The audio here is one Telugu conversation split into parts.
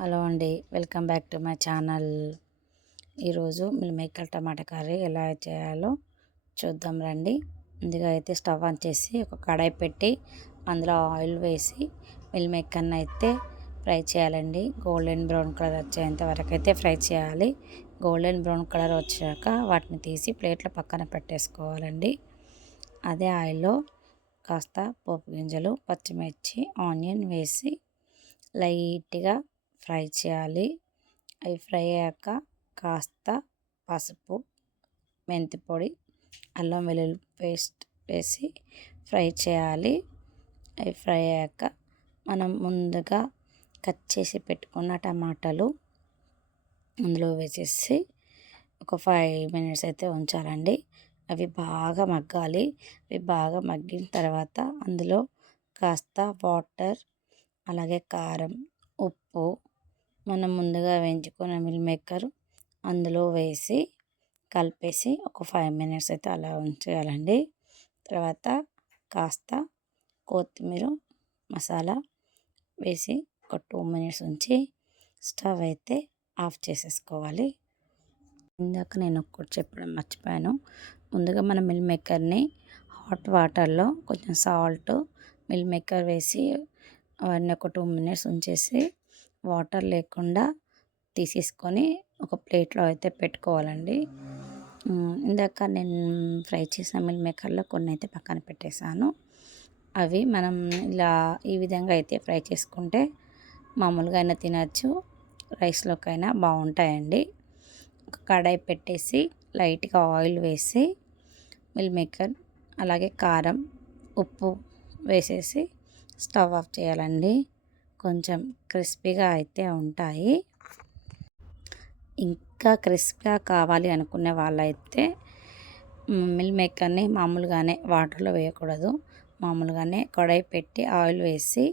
హలో అండి, welcome back to my channel. ఈరోజు మిల్ మేకర్ టమాటా కర్రీ ఎలా చేయాలో చూద్దాం రండి. ముందుగా అయితే స్టవ్ ఆన్ చేసి ఒక కడాయి పెట్టి అందులో ఆయిల్ వేసి మిల్ మేకర్ని అయితే ఫ్రై చేయాలండి. గోల్డెన్ బ్రౌన్ కలర్ వచ్చేంత వరకు అయితే ఫ్రై చేయాలి. గోల్డెన్ బ్రౌన్ కలర్ వచ్చాక వాటిని తీసి ప్లేట్లో పక్కన పెట్టేసుకోవాలండి. అదే ఆయిల్లో కాస్త పోపు గింజలు, పచ్చిమిర్చి, ఆనియన్ వేసి లైట్గా ఫ్రై చేయాలి. అవి ఫ్రై అయ్యాక కాస్త పసుపు, మెంతి పొడి, అల్లం వెల్లుల్లి పేస్ట్ వేసి ఫ్రై చేయాలి. అవి ఫ్రై అయ్యాక మనం ముందుగా కట్ చేసి పెట్టుకున్న టమాటాలు అందులో వేసేసి ఒక 5 మినిట్స్ అయితే ఉంచాలండి. అవి బాగా మగ్గాలి. అవి బాగా మగ్గిన తర్వాత అందులో కాస్త వాటర్, అలాగే కారం, ఉప్పు, మనం ముందుగా వేయించుకున్న మిల్ మేకర్ అందులో వేసి కలిపేసి ఒక 5 మినిట్స్ అయితే అలా ఉంచేయాలండి. తర్వాత కాస్త కొత్తిమీర, మసాలా వేసి ఒక 2 మినిట్స్ ఉంచి స్టవ్ అయితే ఆఫ్ చేసేసుకోవాలి. ఇందాక నేను ఒక్కటి చెప్పడం మర్చిపోయాను. ముందుగా మనం మిల్ మేకర్ని హాట్ వాటర్లో కొంచెం సాల్ట్, మిల్ మేకర్ వేసి అవన్నీ ఒక 2 మినిట్స్ ఉంచేసి వాటర్ లేకుండా తీసేసుకొని ఒక ప్లేట్లో అయితే పెట్టుకోవాలండి. ఇందాక నేను ఫ్రై చేసిన మిల్ మేకర్లో కొన్ని అయితే పక్కన పెట్టేశాను. అవి మనం ఇలా ఈ విధంగా అయితే ఫ్రై చేసుకుంటే మామూలుగా అయినా తినచ్చు, రైస్లోకైనా బాగుంటాయండి. ఒక కడాయి పెట్టేసి లైట్గా ఆయిల్ వేసి మిల్ మేకర్, అలాగే కారం, ఉప్పు వేసేసి స్టవ్ ఆఫ్ చేయాలండి. కొంచెం క్రిస్పీగా అయితే ఉంటాయి. ఇంకా క్రిస్పీగా కావాలి అనుకునే వాళ్ళైతే మిల్ మేకర్ని మామూలుగానే వాటర్లో వేయకూడదు. మామూలుగానే కడాయి పెట్టి ఆయిల్ వేసి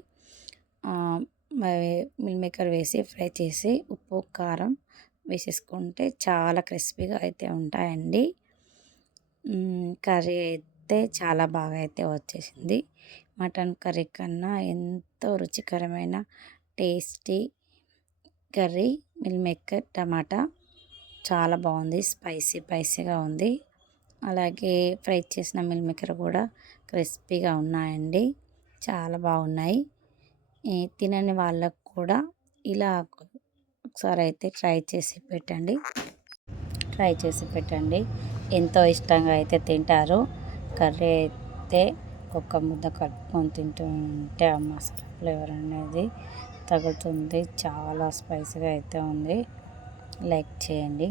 మిల్ మేకర్ వేసి ఫ్రై చేసి ఉప్పు, కారం వేసేసుకుంటే చాలా క్రిస్పీగా అయితే ఉంటాయండి. కర్రీ అయితే చాలా బాగా అయితే వచ్చేసింది. మటన్ కర్రీ కన్నా ఎంతో రుచికరమైన టేస్టీ కర్రీ మిల్ మేకర్ టమాటా చాలా బాగుంది. స్పైసీగా ఉంది. అలాగే ఫ్రై చేసిన మిల్ మేకర్ కూడా క్రిస్పీగా ఉన్నాయండి, చాలా బాగున్నాయి. తినని వాళ్ళకు కూడా ఇలా ఒకసారి అయితే ట్రై చేసి పెట్టండి. ఎంతో ఇష్టంగా అయితే తింటారు. కర్రీ అయితే ఒక్క ముద్ద కలుపుకొని తింటుంటే ఆ మసాలా ఫ్లేవర్ అనేది తగులుతుంది. చాలా స్పైసీగా అయితే ఉంది. లైక్ చేయండి.